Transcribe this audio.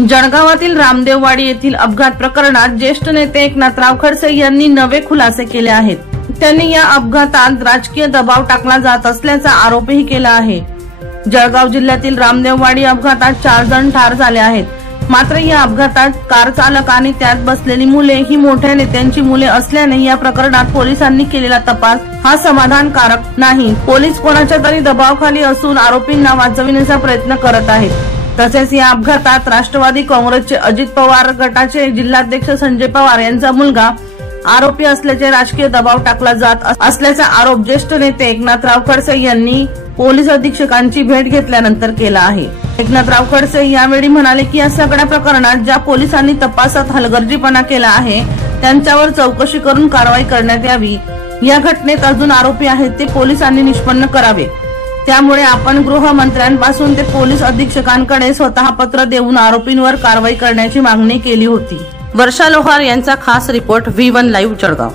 जळगावातील रामदेववाडी येथील अपघात प्रकरणात ज्येष्ठ नेते एकनाथराव खडसे यांनी नवे खुलासे केले आहेत। त्यांनी या अपघातात राजकीय दबाव टाकला जात असल्याचा आरोपही केला आहे। जळगाव जिल्ह्यातील रामदेववाडी अपघातात 4 जण ठार झाले आहेत। मात्र या अपघातात कार चालक आणि त्यात बसलेली मुले ही मोठ्या नेत्यांची मुले असल्याने या प्रकरणात पोलिसांनी केलेला तपास हा समाधानकारक नाही। पोलीस कोणाच्या तरी दबावाखाली असून आरोपींना वाचविण्याचा प्रयत्न करत आहेत। तसेच या अपघातात राष्ट्रवादी काँग्रेसचे अजित पवार गटाचे जिल्हाध्यक्ष संजय पवार यांचा मुलगा आरोपी असल्याचे राजकीय दबाव टाकला जात असल्याचा आरोप ज्येष्ठ नेते एकनाथराव खडसे यांनी पोलीस अधीक्षकांची भेट घेतल्यानंतर केला आहे। एकनाथराव खडसे यावेळी म्हणाले की या सगळ्या प्रकरणात ज्या पोलिसांनी तपासात हलगर्जीपणा केला आहे त्यांच्यावर चौकशी करून कारवाई करण्यात यावी। या घटनेत अजून आरोपी आहेत ते पोलिसांनी निष्पन्न करावे। त्यामुळे आपण गृहमंत्र्यांपासून ते पोलीस अधीक्षकांकडे स्वतः पत्र देऊन आरोपींवर कारवाई करण्याची मागणी केली होती। वर्षा लोहार यांचा खास रिपोर्ट V1 लाईव्ह जळगाव।